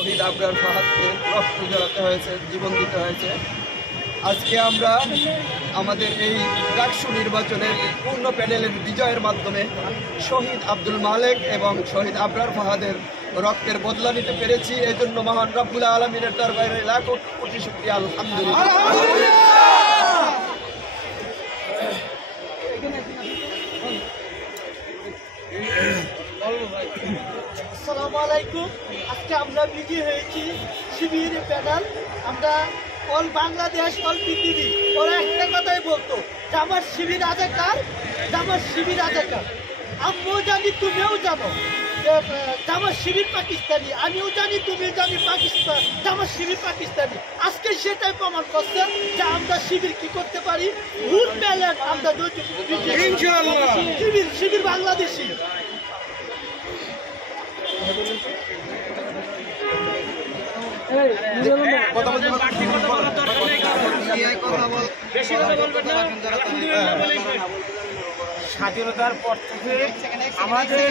শহীদ আবরার ফাহাদকে রক্ত ঝরাতে হয়েছে, জীবন দিতে হয়েছে। আজকে আমরা আমাদের এই ডাকসু নির্বাচনের পূর্ণ প্যানেলের বিজয়ের মাধ্যমে শহীদ আব্দুল মালেক এবং শহীদ আবরার ফাহাদের রক্তের বদলা নিতে পেরেছি। এই জন্য মহান রব্বুল আলমিনের দরবারে লাখ কোটি শুকরিয়া, আলহামদুলিল্লাহ। আসসালামু আলাইকুম। আজকে আমরা বিজয়ী হয়েছি শিবির প্যানেল। আমরা অল বাংলাদেশ, অল পৃথিবী, ওরা একটা কথাই বলতো যে আমার শিবির রাজাকার, যে আমার শিবির রাজাকার। আমিও জানি, তুমিও জানো যে আমার শিবির পাকিস্তানি। আমিও জানি, তুমিও জানি পাকিস্তান, যে আমার শিবির পাকিস্তানি। আজকে সেটাই প্রমাণ করছে যে আমরা শিবির কি করতে পারি। ভুল প্যানেল আমরা শিবির বাংলাদেশি। স্বাধীনতার পর থেকে আমাদের